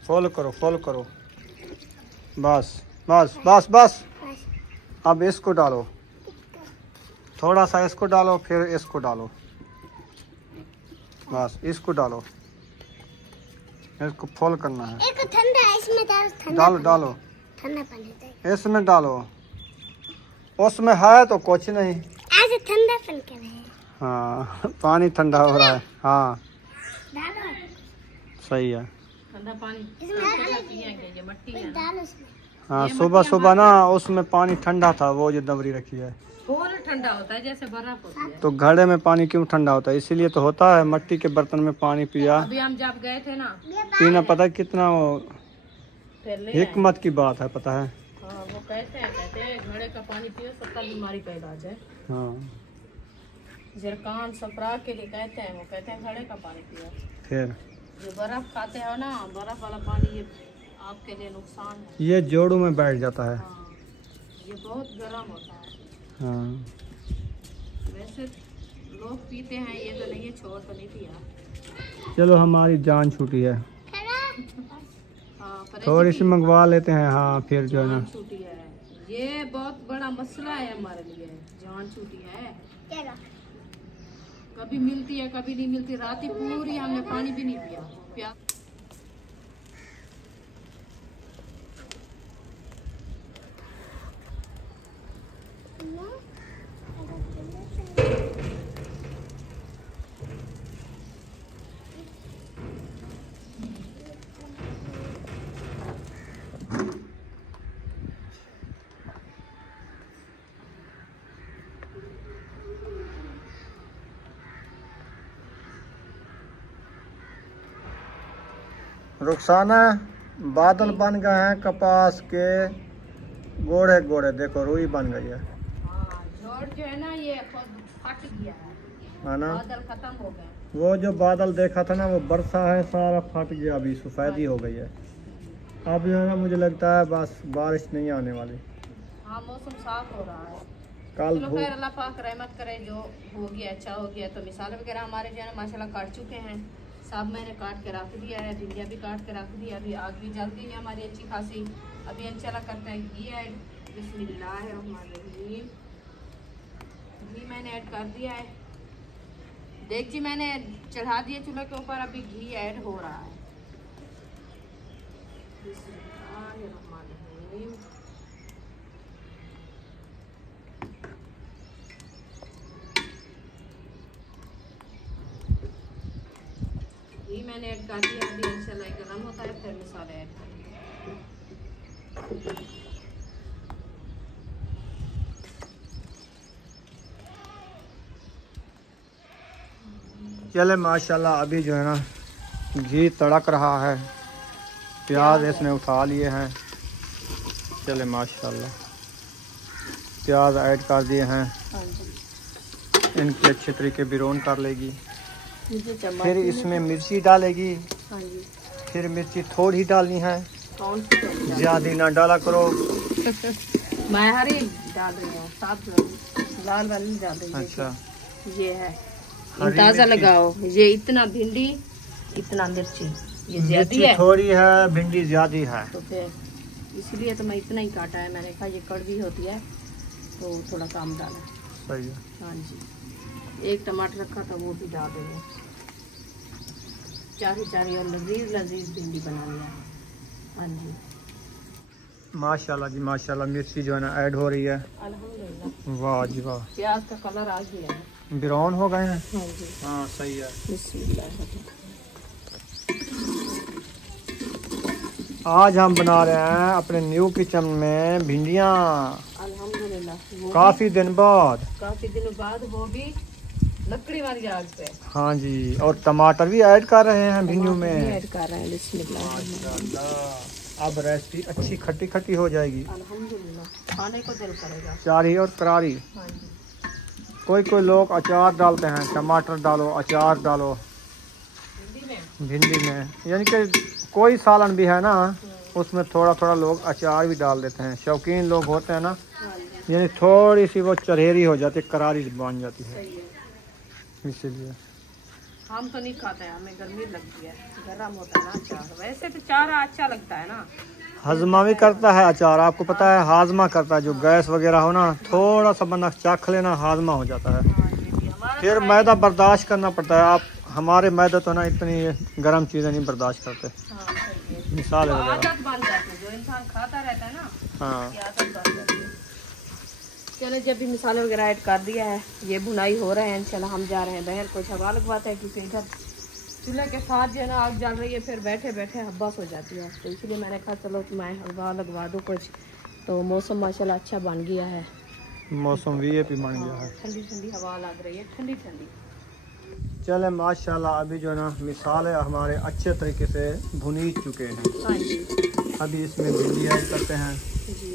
फॉल करो, फॉल करो। बस बस बस बस। बस। अब इसको डालो, थोड़ा सा इसको डालो, फिर इसको डालो। बस इसको डालो, इसको फॉल करना है। एक ठंडा है, इसमें ठंडा डालो पानी। डालो, ठंडा पानी चाहिए। इसमें डालो। उसमें है तो कुछ नहीं। आज ठंडा पानी कर रहे हैं। हाँ पानी ठंडा हो रहा है। हाँ डालो। सही है। ठंडा पानी इसमें डालो। ये मट्टी है ना। डालो इसमें। हाँ सुबह सुबह ना उसमें पानी ठंडा था, वो जो दबरी रखी है। फूल ठंडा होता है जैसे बर्फ होती है। तो घड़े में पानी क्यों ठंडा होता है? इसीलिए तो होता है। मिट्टी के बर्तन में पानी पिया। अभी हम जब गए थे ना, पीना पता है कितना वो फिर ले हिकमत की बात है, पता है। हाँ वो कहते हैं घड़े का पानी पियो 70 बीमारी का इलाज है। हाँ जरकान सफरा के लिए कहते हैं, वो कहते हैं घड़े का पानी पियो। फिर जो बर्फ खाते हो ना, बर्फ वाला पानी, ये आपके लिए नुकसान है। ये जोड़ों में बैठ जाता है। हाँ ये बहुत गर्म होता है। हाँ वैसे लोग पीते हैं, ये तो नहीं है, छोड़ तो नहीं पिया। चलो हमारी जान छूटी है, हाँ थोड़ी सी मंगवा लेते हैं। हाँ फिर जो है ना, जान छूटी है, ये बहुत बड़ा मसला है हमारे लिए। जान छूटी है, चलो। कभी मिलती है कभी नहीं मिलती। रात ही पूरी हमने पानी भी नहीं पिया। प्यास रुखसाना बादल बन गए हैं कपास के गोड़े गोड़े। देखो रुई बन गई है। हाँ जोड़ जो है ना, ये खुद फट गया है ना बादल खत्म हो गए। वो जो बादल देखा था ना, वो बरसा है, सारा फट गया। अभी सफेदी हो गई है। अब जो है ना, मुझे लगता है बस बारिश नहीं आने वाली। हाँ मौसम साफ हो रहा है। कल चलो खैर, अल्लाह पाक रहमत करे, जो हो गया अच्छा हो गया। तो मिसाल वगैरह हमारे जो है ना माशाल्लाह काट चुके हैं। सब मैंने काट के रख दिया है, भिंडियाँ भी काट के रख दी। अभी आग भी जल गई है हमारी अच्छी खासी। अभी इंशाल्लाह करते हैं घी ऐड। बिस्मिल्लाहिर्रहमानिर्रहीम। घी मैंने ऐड कर दिया है। देख मैंने चढ़ा दिया चूल्हे के ऊपर, अभी घी ऐड हो रहा है। बिस्मिल्लाहिर्रहमानिर्रहीम। घी मैंने ऐड कर दिया। अभी इंशाल्लाह गरम होता है, फिर मसाले ऐड करेंगे। चले माशाल्लाह, अभी जो है ना घी तड़क रहा है। प्याज इसने उठा लिए हैं। चले माशाल्लाह, प्याज ऐड कर दिए हैं। हाँ जी, इनकी अच्छे तरीके बिरोन कर लेगी। मुझे चम्मच फिर इसमें मिर्ची डालेगी। हाँ जी, फिर मिर्ची थोड़ी डालनी है, कौन सी डाली? ज़्यादा ना डाला करो। मैं हरी डाल रही हूँ, साफ लाल वाली डाल रही हूँ। अच्छा ये है, हरी अंदाजा मिर्ची। लगाओ। ये इतना भिंडी, इतना मिर्ची, ये ज्यादा मिर्ची है। थोड़ी है, भिंडी ज्यादा है। तो फिर इसलिए तो मैं इतना ही काटा है। मैंने कहा ये कड़वी होती है तो थोड़ा कम डाला। सही है। हाँ जी, एक टमाटर रखा था वो भी डाल देंगे। चारी चारी और लजीज लजीज भिंडी बना लिया है। हाँ जी, माशाल्लाह जी माशाल्लाह, मिर्ची जो है ना ऐड हो रही है। अल्हम्दुलिल्लाह। वाह जी वाह, प्याज का कलर आ गया है। ब्राउन हो गए हैं। हाँ जी, हाँ सही है। बिस्मिल्लाह। आज हम बना रहे हैं अपने न्यू किचन में भिंडियाँ। अल्हम्दुलिल्लाह, काफी दिन बाद। काफी दिनों बाद, वो भी लकड़ी वाली आग पे। हाँ जी, और टमाटर भी ऐड कर रहे हैं भिंडियों टमाटर भी में। ऐड कर रहे हैं। बिस्मिल्लाह। माशाल्लाह, अब रेसिपी अच्छी खट्टी खट्टी हो जाएगी। अल्हम्दुलिल्लाह, खाने को दिल करेगा। चारी और करारी। हाँ जी, कोई कोई लोग अचार डालते हैं, टमाटर डालो, अचार डालो भिंडी में, यानी कि कोई सालन भी है ना उसमें थोड़ा थोड़ा लोग अचार भी डाल देते हैं। शौकीन लोग होते हैं ना, यानी थोड़ी सी वो चरहरी हो जाती है, करारी बन जाती है, इसीलिए। हम तो नहीं खाते हैं, हमें गर्मी लगती है, गर्म होता है ना अचार। वैसे तो चारा अच्छा लगता है ना, हजमा भी करता है अचार, आपको पता है हाजमा करता है, जो गैस वगैरह हो ना थोड़ा सा बंदा चाख लेना हाजमा हो जाता है। फिर मैदा बर्दाश्त करना पड़ता है। आप हमारे मैदा तो ना इतनी गर्म चीज़ें नहीं बर्दाश्त करते, मिसाल वगैरह। आदत बन जाती है, जो इंसान खाता रहता है ना, हाँ की आदत बन जाती है। चलो जब भी मसाले वगैरह ऐड कर दिया है, ये भुनाई हो रहा है, इंशाल्लाह हम जा रहे हैं बाहर। कुछ हवा लगवाता है क्योंकि इधर चूल्हे के साथ जो है ना आग जल रही है, फिर बैठे बैठे हब्बस हो जाती है, तो इसलिए मैंने कहा चलो मैं हवा लगवा दूँ कुछ। तो मौसम माशाल्लाह अच्छा बन गया है, मौसम वीआईपी बन गया है, ठंडी ठंडी हवा लग रही है, ठंडी ठंडी। चले माशाल्लाह। अभी जो है ना मिसाले हमारे अच्छे तरीके से भुनी चुके हैं। हाँ जी, अभी इसमें भिंडी ऐड करते हैं। जी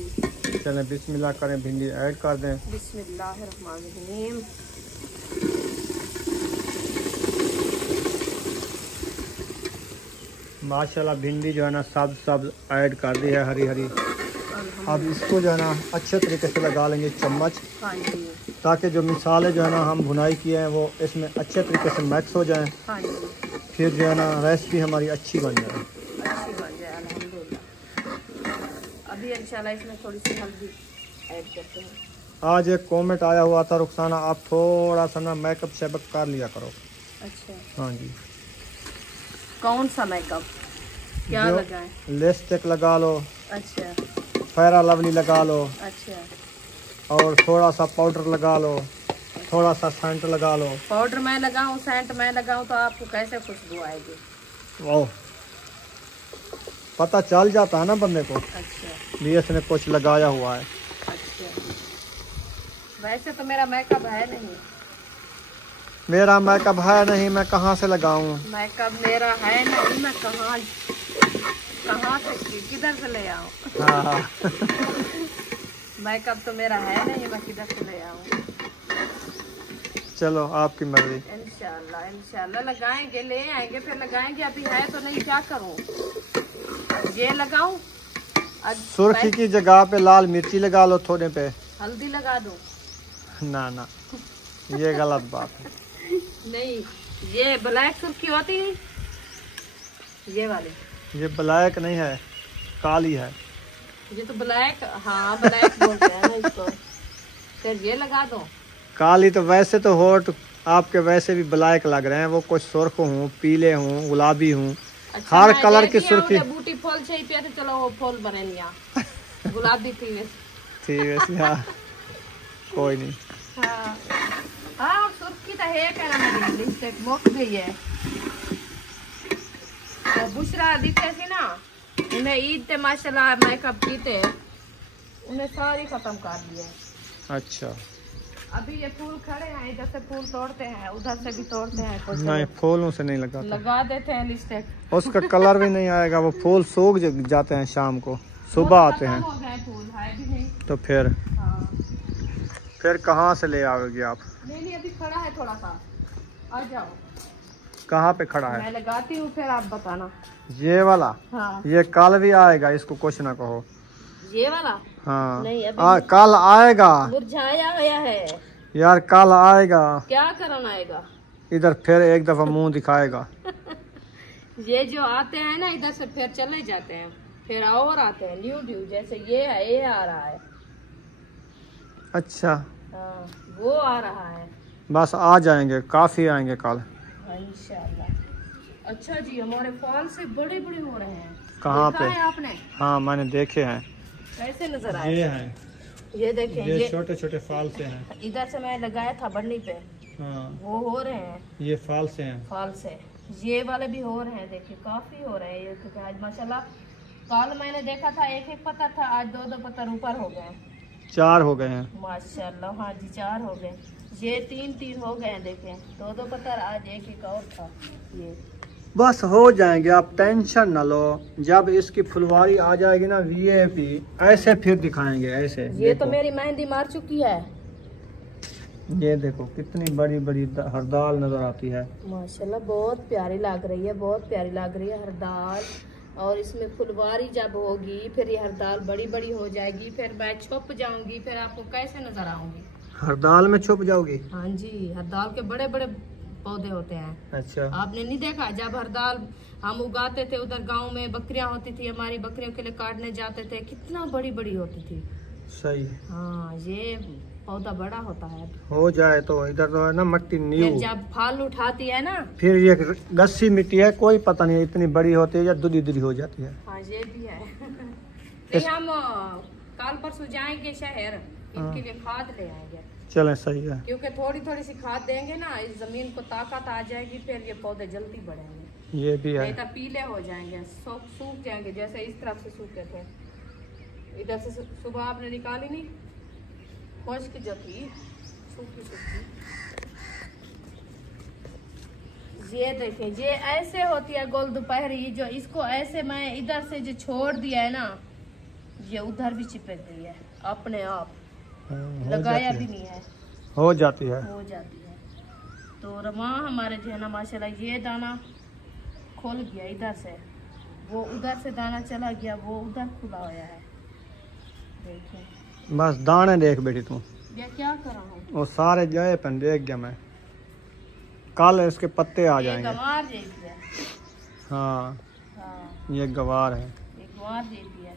चले बिस्मिल्लाह करें, भिंडी ऐड कर दें। बिस्मिल्लाहिर्रहमानिर्रहीम। माशाल्लाह भिंडी जो है ना सब ऐड कर दी है, हरी हरी। अब इसको जो है ना अच्छे तरीके से लगा लेंगे चम्मच, हाँ जी, ताकि जो मिसाले जो है ना हम भुनाई किए हैं वो इसमें अच्छे तरीके से मिक्स हो जाएं। हाँ जी, फिर जो है ना रेसिपी हमारी अच्छी बन जाए, अच्छी बन जाए अल्हम्दुलिल्लाह। अभी इंशाल्लाह इसमें थोड़ी सी हल्दी ऐड करते हैं। आज एक कमेंट आया हुआ था, रुखसाना आप थोड़ा सा ना मेकअप शेकअप कर लिया करो। अच्छा, हाँ जी, कौन सा मेकअप, क्या जो लगाएं? लिपस्टिक लगा लो, अच्छा फेरा लवली लगा लो, अच्छा, और थोड़ा सा पाउडर लगा लो, थोड़ा सा सेंट लगा लो। पाउडर मैं लगाऊं, सेंट मैं लगाऊं, तो आपको कैसे खुशबू आएगी? वाह, पता चल जाता है ना बंदे को अच्छा भी इसने कुछ लगाया हुआ है। अच्छा, वैसे तो मेरा मेकअप है नहीं, मेरा मेकअप है नहीं, मैं कहाँ से लगाऊं? मेकअप मेरा है नहीं, मैं कहाँ से किधर से ले आऊं? हाँ मेकअप तो मेरा है नहीं, मैं किधर से ले आऊं? चलो आपकी मर्जी। इंशाल्लाह इंशाल्लाह लगाएंगे, ले आएंगे, फिर लगाएंगे। अभी है तो नहीं, क्या करूं? ये लगाऊं? सुर्खी की जगह पे लाल मिर्ची लगा लो थोड़े पे। हल्दी लगा दूं? ना ना, ये गलत बात है। नहीं, ये ब्लैक सुर्खी होती नहीं, ये वाली। ये ब्लैक नहीं है, काली है। ये तो ब्लैक, हाँ ब्लैक बोलते हैं ना इसको। फिर ये लगा दो? काली तो वैसे तो होठ आपके वैसे भी ब्लैक लग रहे हैं, वो कुछ सुर्ख हूँ, पीले हूँ, गुलाबी हूँ, अच्छा, हर कलर की सुर्खी बूटी फूल चाहिए पिया, तो चलो वो फूल बने नहीं, गुलाबी थी वैसे। हाँ कोई नहीं। हाँ हाँ, सुर्खी तो है क्या ना, मेरी लिपस्टिक मुक गई है। तो बुशरा दिखे थी ना, उन्हें ईद ते माशाल्लाह मेकअप की थे, उन्हें सारी खत्म कर दिए। अच्छा, अभी ये फूल खड़े हैं, इधर से फूल तोड़ते हैं, उधर से भी तोड़ते हैं, कुछ नहीं फूलों से नहीं लगाते, लगा देते हैं लिपस्टिक। उसका कलर भी नहीं आएगा, वो फूल सूख जाते हैं, शाम को सुबह आते हैं, हो गए फूल, है भी नहीं। तो फिर हाँ कहाँ से ले आओगे आप? नहीं, अभी खड़ा है थोड़ा सा, आ जाओ। कहाँ पे खड़ा है? मैं लगाती हूँ, फिर आप बताना। ये वाला? हाँ, ये कल भी आएगा, इसको कुछ ना कहो। ये वाला? हाँ नहीं, अभी कल आएगा मुरझाया गया है यार, कल आएगा। क्या करना आएगा? इधर फिर एक दफा मुंह दिखाएगा। ये जो आते हैं ना इधर से, फिर चले जाते हैं, फिर और आते हैं न्यू, जैसे ये है, ये आ रहा है। अच्छा, हाँ, वो आ रहा है। बस आ जाएंगे, काफी आएंगे कल इंशाल्लाह। अच्छा जी, हमारे फॉल से बड़े बड़े हो रहे हैं। कहाँ देखा पे? है आपने? हाँ मैंने देखे हैं। कैसे नजर आए? ये हैं, ये देखें, ये छोटे छोटे फाल से हैं। इधर से मैं लगाया था बन्नी पे, हाँ वो हो रहे हैं, ये फाल से हैं। फॉल से। ये वाले भी हो रहे हैं, देखिए काफी हो रहे हैं ये, क्योंकि आज माशाल्लाह कल मैंने देखा था एक पत्ता था, आज दो पत्थर ऊपर हो गए, 4 हो गए हैं माशाल्लाह। हाँ जी, 4 हो गए, ये 3 हो गए हैं, देखें दो पत्थर, आज एक और था। ये बस हो जाएंगे, आप टेंशन ना लो। जब इसकी फुलवारी आ जाएगी ना वीआईपी, ऐसे फिर दिखाएंगे ऐसे। ये तो मेरी मेहंदी मार चुकी है। ये देखो कितनी बड़ी बड़ी हरदाल नजर आती है। माशाल्लाह बहुत प्यारी लग रही है, बहुत प्यारी लग रही है हर दाल। और इसमें फुलवारी जब होगी फिर ये हर दाल बड़ी बड़ी हो जाएगी, फिर मैं छुप जाऊंगी, फिर आपको कैसे नजर आऊंगी? हरदाल में छुप जाओगी? हाँ जी, हर दाल के बड़े बड़े पौधे होते हैं। अच्छा, आपने नहीं देखा जब हर दाल हम उगाते थे उधर गांव में बकरियां होती थी, हमारी बकरियों के लिए काटने जाते थे, कितना बड़ी बड़ी होती थी। सही। हाँ, ये पौधा बड़ा होता है। हो जाए तो इधर तो है ना मट्टी फिर नींव, जब फल उठाती है ना, फिर ये गस्सी मिट्टी है, कोई पता नहीं इतनी बड़ी होती है या दूधी दूधी हो जाती है। हाँ ये भी है। नहीं, हम कल परसों जाएंगे शहर, इनके लिए खाद ले आएंगे। चलें, सही है। क्योंकि थोड़ी थोड़ी सी खाद देंगे ना, इस जमीन को ताकत आ जाएगी, फिर ये पौधे जल्दी बढ़ेंगे। ये भी है। नहीं तो पीले हो जाएंगे, सूख जाएंगे, जैसे इस तरफ से सूखे थे। इधर से सुबह आपने निकाली नहीं, खुश की जो थी सूखी सूखी। ये देखें, ये ऐसे होती है गोल दोपहरी, जो इसको ऐसे मैं इधर से जो छोड़ दिया है ना, ये उधर भी चिपक गई है अपने आप, लगाया भी नहीं है, हो जाती है। हो जाती है। तो रमा हमारे जो है ना माशाल्लाह ये दाना खोल गया इधर से, वो उधर से दाना चला गया, वो उधर खुला होया है। देखिए बस दाने देख बेटी तू, ये क्या कर रहा हूँ, वो सारे जाए पन देख गया मैं, कल इसके पत्ते आ जाएंगे। गंवार जैसी है। हाँ, हाँ, ये गवार है। ये गंवार जैसी है।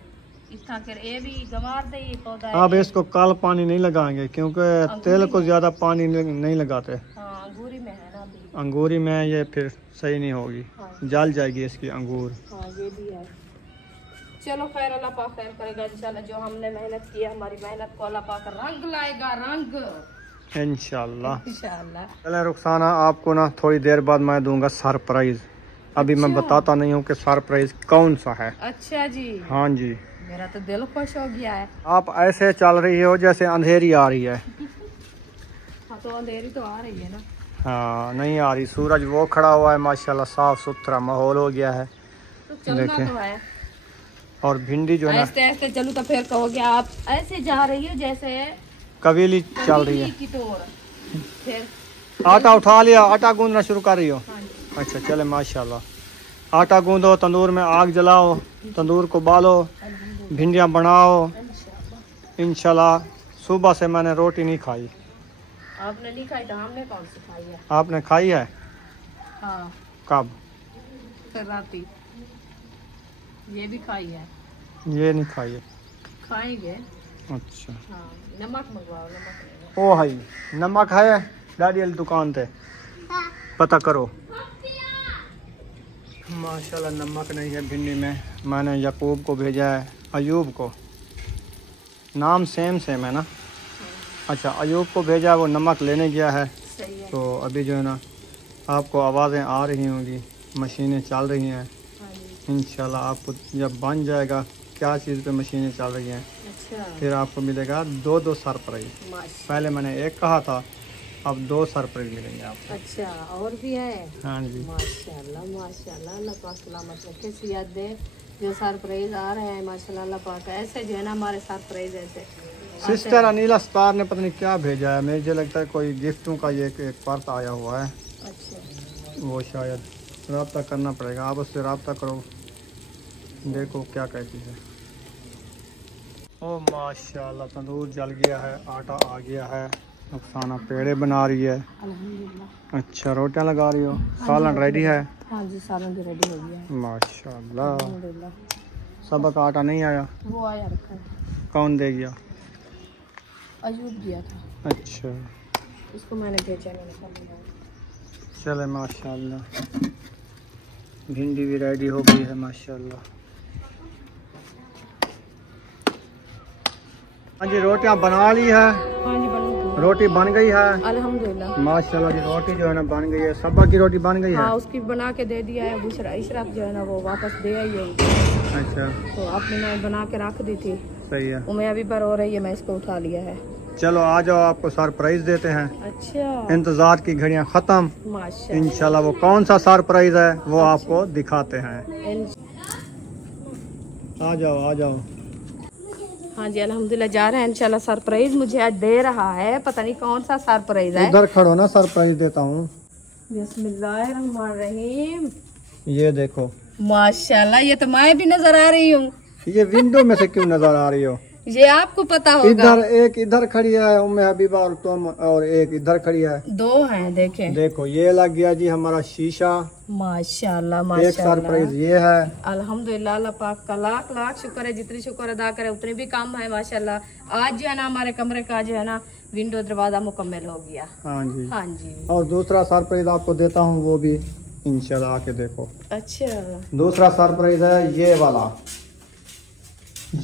इतना कर ये भी गंवार दे ये पौधा अब है। इसको कल पानी नहीं लगाएंगे क्योंकि तेल को ज्यादा पानी नहीं लगाते। हाँ, अंगूरी में है ना अभी। अंगूरी में ये फिर सही नहीं होगी, हाँ, जल जाएगी इसकी अंगूर। हाँ ये भी है। चलो खैर, अल्लाह पाक खैर करेगा इंशाल्लाह। जो हमने मेहनत की है, हमारी मेहनत को अल्लाह पाक रंग लाएगा, रंग इंशाल्लाह। इंशाल्लाह। चले रुखसाना, आपको ना थोड़ी देर बाद मैं दूंगा सरप्राइज। अभी मैं अच्छा। बताता नहीं हूँ कि सरप्राइज कौन सा है। अच्छा जी, हाँ जी, मेरा तो दिल खुश हो गया है। आप ऐसे चल रही हो जैसे अंधेरी आ रही है। हाँ, तो अंधेरी तो आ रही है ना। हाँ, नहीं आ रही, सूरज वो खड़ा हुआ है, माशाल्लाह साफ सुथरा माहौल हो गया है। तो चलना देखें। तो है, और भिंडी जो है ना ऐसे ऐसे चलूँ तो फिर कहोगे आप ऐसे जा रही हो जैसे कवेली चल रही है। की तोड़। फिर आटा उठा लिया, आटा गूंदना शुरू कर रही हो? हाँ जी। अच्छा, चले माशाल्लाह। आटा गूंदो, तंदूर में आग जलाओ, तंदूर को बालो, भिंडियाँ बनाओ। इंशाल्लाह सुबह से मैंने रोटी नहीं खाई। आपने नहीं खाई तो हमने कौन सी खाई है? आपने खाई है? हाँ, कब? फिर राती ये भी खाई है। ये नहीं खाई है। खाएंगे। अच्छा, हाँ, नमक मंगवाओ, नमक। ओ भाई नमक है डैडी वाली दुकान पे, पता करो। माशाल्लाह नमक नहीं है भिंडी में। मैंने याकूब को भेजा है, अयूब को, नाम सेम सेम है ना। अच्छा, अयूब को भेजा, वो नमक लेने गया है। सही है। तो अभी जो है ना आपको आवाज़ें आ रही होंगी, मशीनें चल रही हैं। हाँ जी। इंशाल्लाह आपको जब बन जाएगा क्या चीज़ पे मशीनें चल रही हैं, अच्छा, फिर आपको मिलेगा दो सरप्राइज। माशा। पहले मैंने एक कहा था, अब 2 सरप्राइज मिलेंगे आपको। अच्छा, और भी है? हाँ जी। माशाल्लाह माशाल्लाह, अल्लाह पाक सलामत रखे, सेहत दे। जो सरप्राइज आ रहे हैं माशाल्लाह, अल्लाह पाक ऐसे जो है ना हमारे सरप्राइज ऐसे। सिस्टर अनिला स्टार ने पता नहीं क्या भेजा है, मुझे लगता है कोई गिफ्टों का ये एक पर्स आया हुआ है। अच्छा, वो शायद रब्ता करना पड़ेगा, आप उससे रब्ता करो, देखो क्या कहती है। ओ माशाल्लाह, तंदूर जल गया है, आटा आ गया है, रुखसाना पेड़े बना रही है। अल्हम्दुलिल्लाह। अच्छा, रोटियां लगा रही हो, सालन रेडी है? हाँ जी, सालन भी रेडी हो गया है माशाल्लाह। अल्हम्दुलिल्लाह। सबक आटा नहीं आया? वो आया रखा है, कौन दे गया? अयूब दिया था, अच्छा, इसको मैंने भेजा, मैंने कहा ले आओ। चले माशाल्लाह, भिंडी भी रेडी हो गई है माशाल्लाह। हाँ जी, रोटियां बना ली है। हाँ जी, बन रोटी बन गई है अल्हम्दुलिल्लाह। माशाल्लाह जी। रोटी जो है ना बन गई है, सबा की रोटी बन गई है। हाँ, उसकी बना के दे दिया है, बुशरा इशरत जो है ना वो वापस दे आई है। अच्छा, तो आपने मैं बना के रख दी थी, सही है। उम्मीद अभी पर हो रही है, मैं इसको उठा लिया है। चलो आ जाओ, आपको सरप्राइज देते हैं। अच्छा, इंतजार की घड़ियां खत्म, माशाल्लाह। इंशाल्लाह वो कौन सा सरप्राइज है वो आपको दिखाते हैं। आ जाओ आ जाओ। हाँ जी अल्हम्दुलिल्लाह जा रहे हैं इंशाल्लाह। सरप्राइज मुझे आज दे रहा है, पता नहीं कौन सा सरप्राइज है। इधर खड़ो ना, सरप्राइज देता हूँ। बिस्मिल्लाहिर्रहमानिर्रहीम। ये देखो माशाल्लाह, ये तो मैं भी नजर आ रही हूँ। ये विंडो में से क्यों नजर आ रही हो? ये आपको पता होगा। इधर एक इधर खड़ी है उम्मे हबीबा और तुम, और एक इधर खड़ी है। दो हैं देखें। देखो ये लग गया जी हमारा शीशा। माशाल्लाह एक माशाल्लाह। सरप्राइज ये है। अल्हम्दुलिल्लाह, अल्लाह पाक का लाख लाख शुक्र है। जितनी शुक्र अदा करे उतनी भी कम है माशाल्लाह। आज जो है ना हमारे कमरे का जो है ना विंडो दरवाजा मुकम्मल हो गया। हाँ जी। हाँ जी। और दूसरा सरप्राइज आपको देता हूँ, वो भी इंशाल्लाह आके देखो। अच्छा, दूसरा सरप्राइज है ये वाला।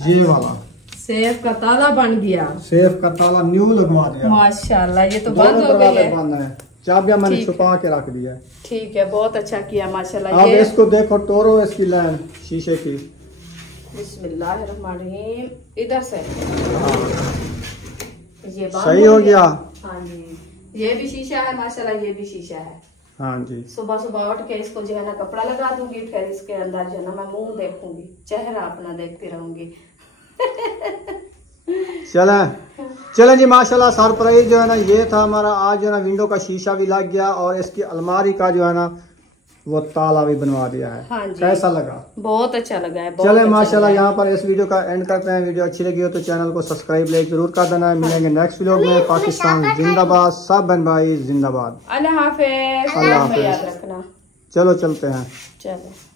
ये वाला सेफ का ताला बन गया। सेफ का ताला न्यू लगवा दिया माशाल्लाह, ये तो दोनों बंद हो गई दरवाजे है। बंद है। चाबियां मैंने ठीक। छुपा के रख दिया है। ठीक है, बहुत अच्छा किया माशाल्लाह। अब ये इसको देखो, तोड़ो इसकी लाइन शीशे की। बिस्मिल्लाहिर्रहमानिर्रहीम। इधर से ये बंद सही हो गया। हाँ जी, ये भी शीशा है माशाल्लाह, ये भी शीशा है। हाँ जी। सुबह सुबह उठ के इसको जो है ना कपड़ा लगा दूंगी, फिर इसके अंदर जो है ना मैं मुंह देखूंगी, चेहरा अपना देखती रहूंगी। चलें जी माशाल्लाह। सरप्राइज जो है ना ये था हमारा। आज जो है ना विंडो का शीशा भी लग गया और इसकी अलमारी का जो है ना वो ताला भी बनवा दिया है। हाँ जी। कैसा लगा? बहुत अच्छा लगा है। बहुत चले अच्छा माशाल्लाह, लगा है। यहाँ पर इस वीडियो का एंड करते हैं। वीडियो अच्छी लगी हो तो चैनल को सब्सक्राइब लाइक जरूर कर देना है। मिलेंगे नेक्स्ट वीडियो में। पाकिस्तान जिंदाबाद, सब बहन भाई जिंदाबाद। अल्लाह हाफिज। अल्लाह हाफिज। याद रखना। चलो चलते हैं। चलो।